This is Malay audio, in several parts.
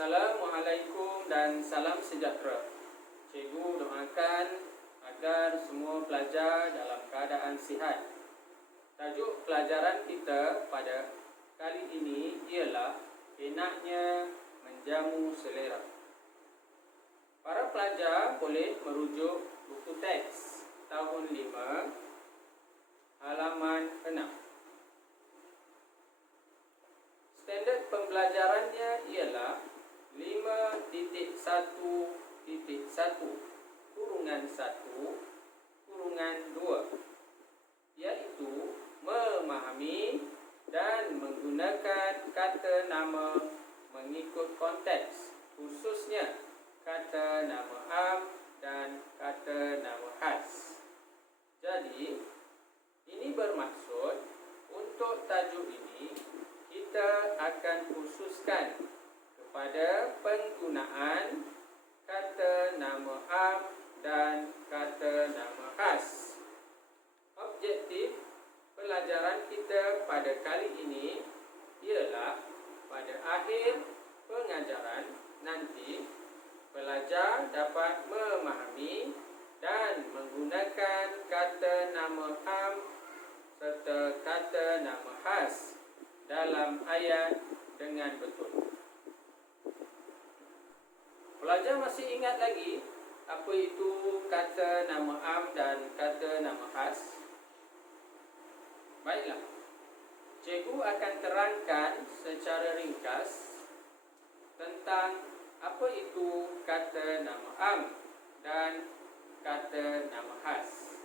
Assalamualaikum dan salam sejahtera. Cikgu doakan agar semua pelajar dalam keadaan sihat. Tajuk pelajaran kita pada kali ini ialah enaknya menjamu selera. Para pelajar boleh merujuk buku teks tahun 5 halaman 6. Standard pembelajarannya ialah 5.1.1 kurungan 1 kurungan 2, iaitu memahami dan menggunakan kata nama mengikut konteks, khususnya kata nama am dan kata nama khas. Jadi, ini bermaksud untuk tajuk ini kita akan khususkan kepada penggunaan kata nama am dan kata nama khas. Objektif pelajaran kita pada kali ini ialah pada akhir pengajaran nanti pelajar dapat memahami dan menggunakan kata nama am serta kata nama khas dalam ayat dengan betul. Pelajar masih ingat lagi apa itu kata nama am dan kata nama khas? Baiklah, cikgu akan terangkan secara ringkas tentang apa itu kata nama am dan kata nama khas.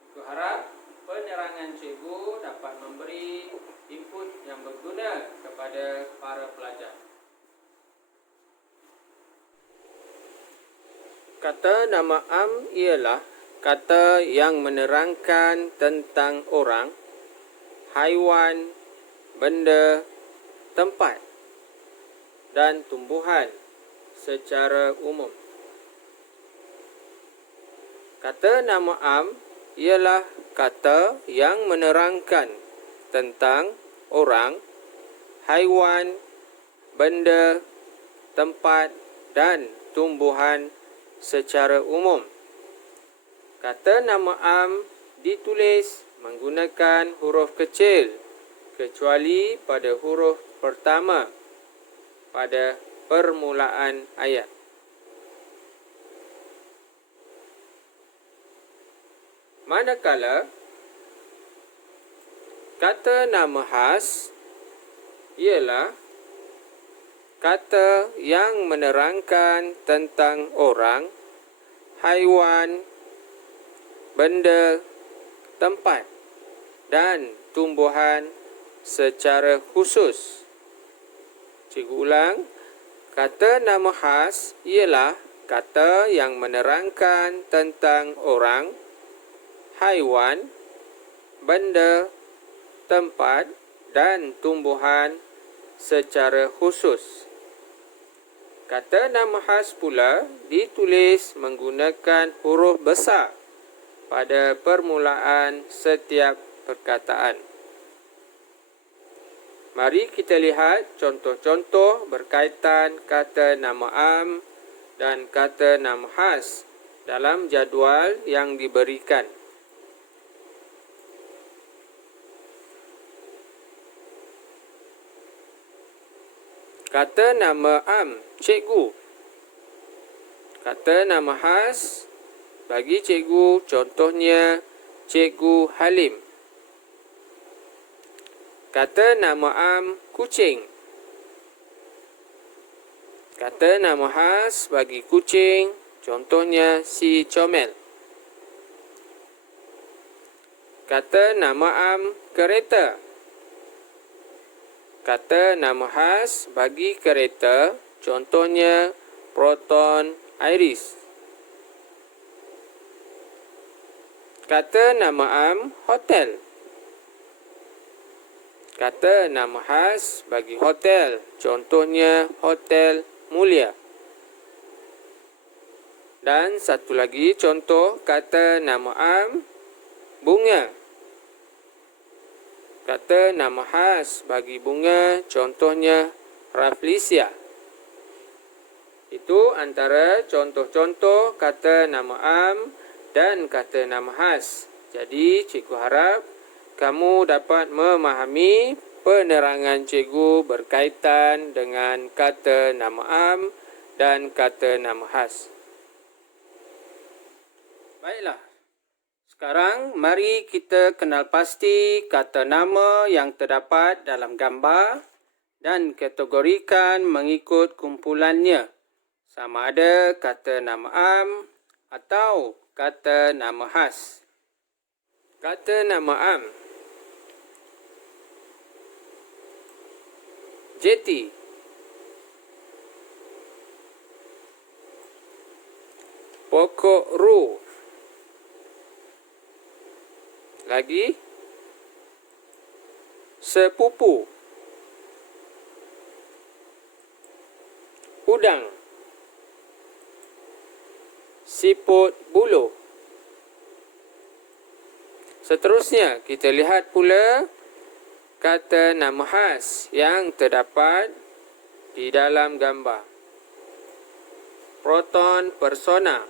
Cikgu harap penerangan cikgu dapat memberi input yang berguna kepada para pelajar. Kata nama am ialah kata yang menerangkan tentang orang, haiwan, benda, tempat dan tumbuhan secara umum. Kata nama am ialah kata yang menerangkan tentang orang, haiwan, benda, tempat dan tumbuhan secara umum. Kata nama am ditulis menggunakan huruf kecil kecuali pada huruf pertama pada permulaan ayat. Manakala kata nama khas ialah kata yang menerangkan tentang orang, haiwan, benda, tempat dan tumbuhan secara khusus. Cikgu ulang, kata nama khas ialah kata yang menerangkan tentang orang, haiwan, benda, tempat dan tumbuhan secara khusus. Kata nama khas pula ditulis menggunakan huruf besar pada permulaan setiap perkataan. Mari kita lihat contoh-contoh berkaitan kata nama am dan kata nama khas dalam jadual yang diberikan. Kata nama am, cikgu. Kata nama khas bagi cikgu, contohnya Cikgu Halim. Kata nama am, kucing. Kata nama khas bagi kucing, contohnya si Comel. Kata nama am, kereta. Kata nama khas bagi kereta, contohnya Proton Iris. Kata nama am, hotel. Kata nama khas bagi hotel, contohnya Hotel Mulia. Dan satu lagi contoh kata nama am, bunga. Kata nama khas bagi bunga, contohnya Rafflesia. Itu antara contoh-contoh kata nama am dan kata nama khas. Jadi, cikgu harap kamu dapat memahami penerangan cikgu berkaitan dengan kata nama am dan kata nama khas. Baiklah. Sekarang, mari kita kenal pasti kata nama yang terdapat dalam gambar dan kategorikan mengikut kumpulannya. Sama ada kata nama am atau kata nama khas. Kata nama am. Jeti. Pokok ru. Lagi. Sepupu. Udang. Siput buluh. Seterusnya, kita lihat pula kata nama khas yang terdapat di dalam gambar. Proton persona.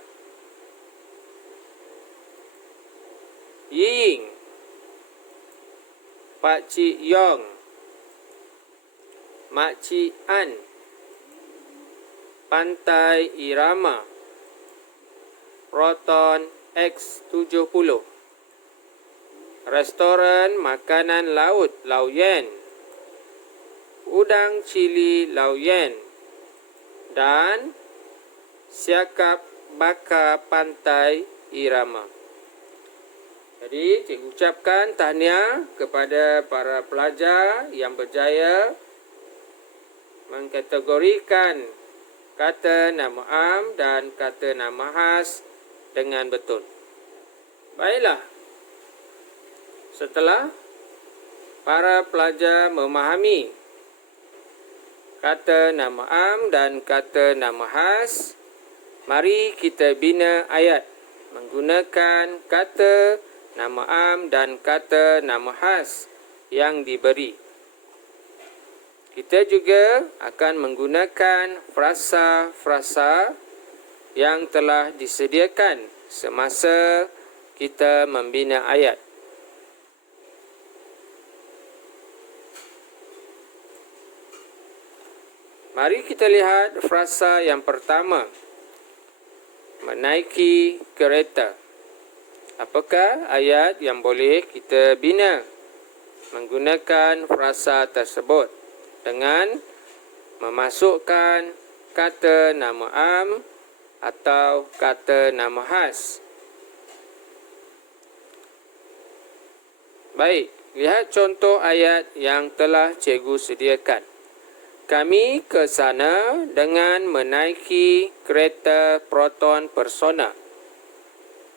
Ying. Pak Cik Yong. Mak Cik An. Pantai Irama. Proton X70. Restoran makanan laut Lau Yen. Udang cili Lau Yen. Dan siakap bakar pantai Irama. Jadi, cikgu ucapkan tahniah kepada para pelajar yang berjaya mengkategorikan kata nama am dan kata nama khas dengan betul. Baiklah. Setelah para pelajar memahami kata nama am dan kata nama khas, mari kita bina ayat menggunakan kata nama am dan kata nama khas yang diberi. Kita juga akan menggunakan frasa-frasa yang telah disediakan semasa kita membina ayat. Mari kita lihat frasa yang pertama. Menaiki kereta. Apakah ayat yang boleh kita bina menggunakan frasa tersebut dengan memasukkan kata nama am atau kata nama khas? Baik, lihat contoh ayat yang telah cikgu sediakan. Kami ke sana dengan menaiki kereta Proton Persona.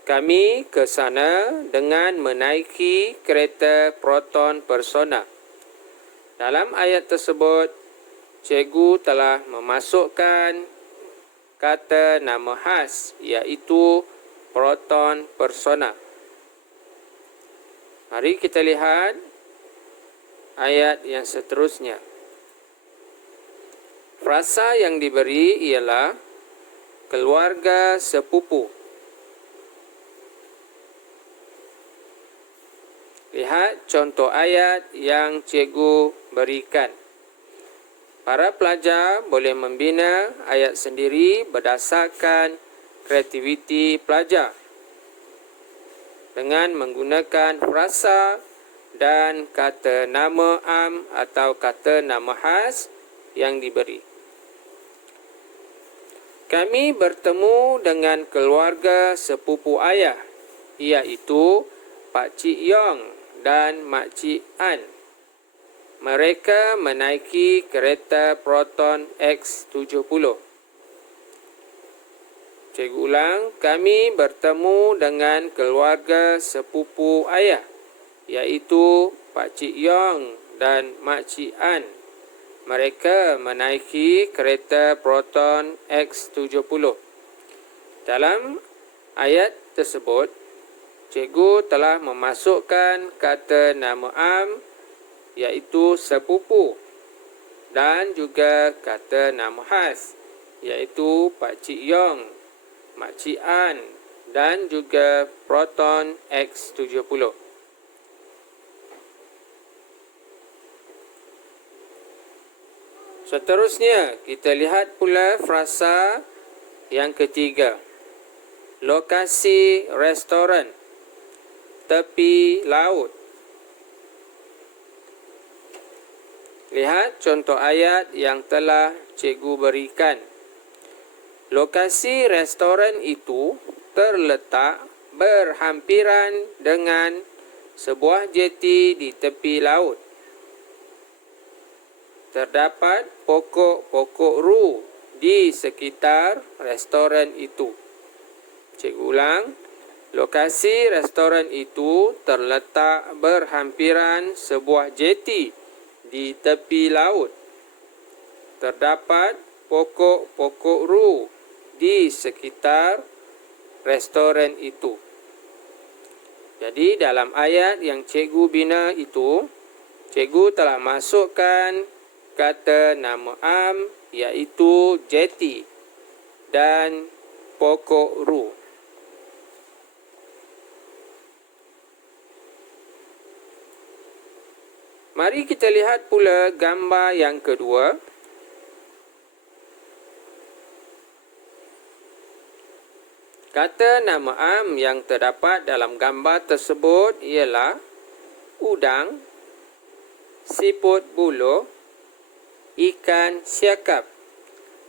Kami ke sana dengan menaiki kereta Proton Persona. Dalam ayat tersebut, cikgu telah memasukkan kata nama khas, iaitu Proton Persona. Mari kita lihat ayat yang seterusnya. Frasa yang diberi ialah keluarga sepupu. Lihat contoh ayat yang cikgu berikan. Para pelajar boleh membina ayat sendiri berdasarkan kreativiti pelajar dengan menggunakan frasa dan kata nama am atau kata nama khas yang diberi. Kami bertemu dengan keluarga sepupu ayah, iaitu Pak Cik Yong dan Mak Cik An. Mereka menaiki kereta Proton X70. Cikgu ulang, kami bertemu dengan keluarga sepupu ayah, iaitu Pak Cik Yong dan Mak Cik An. Mereka menaiki kereta Proton X70. Dalam ayat tersebut, cikgu telah memasukkan kata nama am, iaitu sepupu, dan juga kata nama khas, iaitu Pak Cik Yong, Mak Cik An dan juga Proton X70. Seterusnya, kita lihat pula frasa yang ketiga. Lokasi restoran tepi laut. Lihat contoh ayat yang telah cikgu berikan. Lokasi restoran itu terletak berhampiran dengan sebuah jeti di tepi laut. Terdapat pokok-pokok ru di sekitar restoran itu. Cikgu ulang. Lokasi restoran itu terletak berhampiran sebuah jeti di tepi laut. Terdapat pokok-pokok ru di sekitar restoran itu. Jadi dalam ayat yang cikgu bina itu, cikgu telah masukkan kata nama am iaitu jeti dan pokok ru. Mari kita lihat pula gambar yang kedua. Kata nama am yang terdapat dalam gambar tersebut ialah udang, siput buluh, ikan siakap.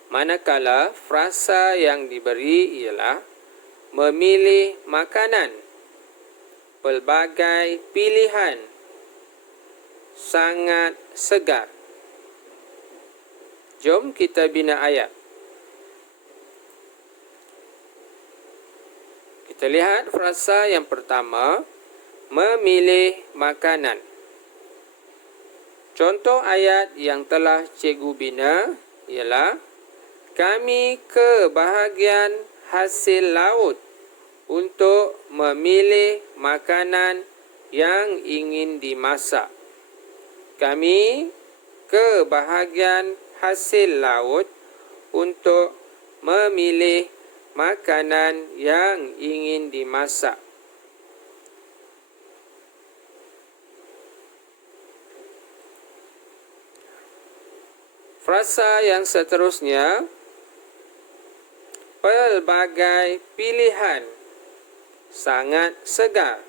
Manakala frasa yang diberi ialah memilih makanan, pelbagai pilihan, sangat segar. Jom kita bina ayat. Kita lihat frasa yang pertama, memilih makanan. Contoh ayat yang telah cikgu bina ialah kami ke bahagian hasil laut untuk memilih makanan yang ingin dimasak. Kami ke bahagian hasil laut untuk memilih makanan yang ingin dimasak. Frasa yang seterusnya, pelbagai pilihan, sangat segar.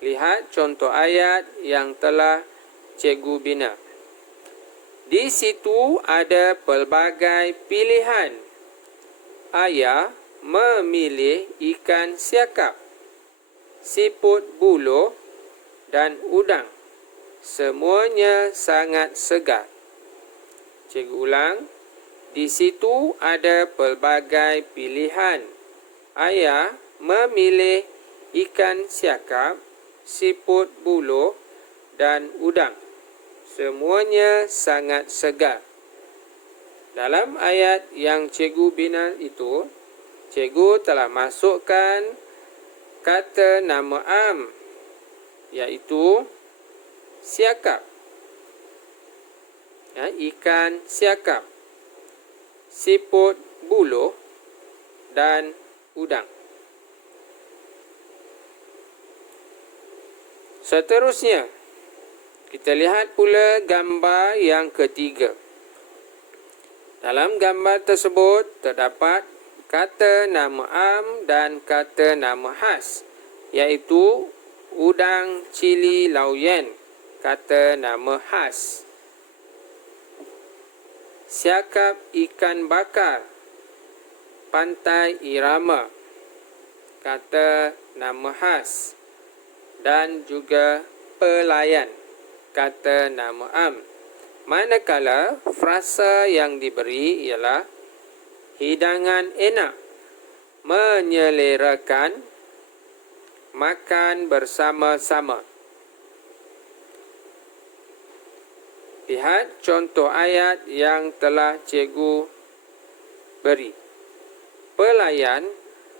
Lihat contoh ayat yang telah cikgu bina. Di situ ada pelbagai pilihan. Ayah memilih ikan siakap, siput buluh dan udang. Semuanya sangat segar. Cikgu ulang. Di situ ada pelbagai pilihan. Ayah memilih ikan siakap, siput buluh dan udang. Semuanya sangat segar. Dalam ayat yang cikgu bina itu, cikgu telah masukkan kata nama am, iaitu siakap. Ikan siakap, siput buluh dan udang. Seterusnya, kita lihat pula gambar yang ketiga. Dalam gambar tersebut terdapat kata nama am dan kata nama khas, iaitu udang cili lauyen, kata nama khas. Siakap ikan bakar, pantai irama, kata nama khas. Dan juga pelayan, kata nama am. Manakala frasa yang diberi ialah hidangan enak, menyelerakan, makan bersama-sama. Lihat contoh ayat yang telah cikgu beri. Pelayan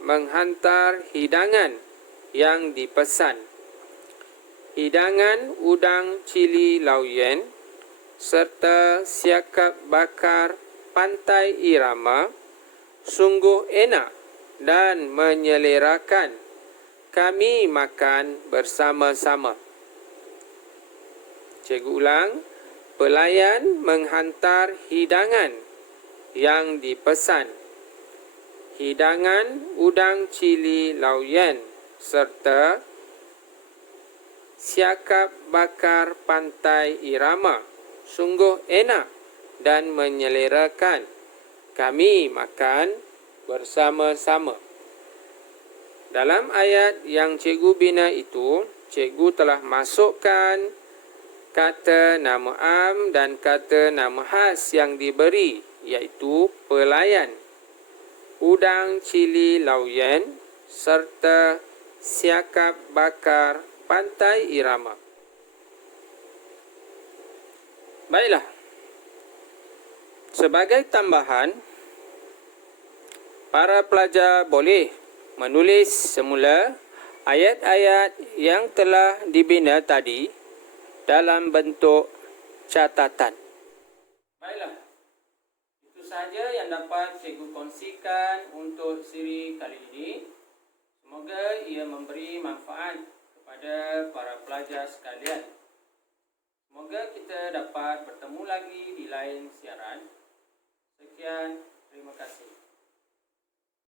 menghantar hidangan yang dipesan. Hidangan udang cili lauyen serta siakap bakar pantai irama, sungguh enak dan menyelerakan. Kami makan bersama-sama. Cikgu ulang. Pelayan menghantar hidangan yang dipesan. Hidangan udang cili lauyen serta siakap bakar pantai irama. Sungguh enak dan menyelerakan. Kami makan bersama-sama. Dalam ayat yang cikgu bina itu, cikgu telah masukkan kata nama am dan kata nama khas yang diberi, iaitu pelayan, udang cili lauyen serta siakap bakar pantai irama. Baiklah. Sebagai tambahan, para pelajar boleh menulis semula ayat-ayat yang telah dibina tadi dalam bentuk catatan. Baiklah. Itu sahaja yang dapat cikgu kongsikan untuk siri kali ini. Semoga ia memberi manfaat kepada para pelajar sekalian. Semoga kita dapat bertemu lagi di lain siaran. Sekian, terima kasih.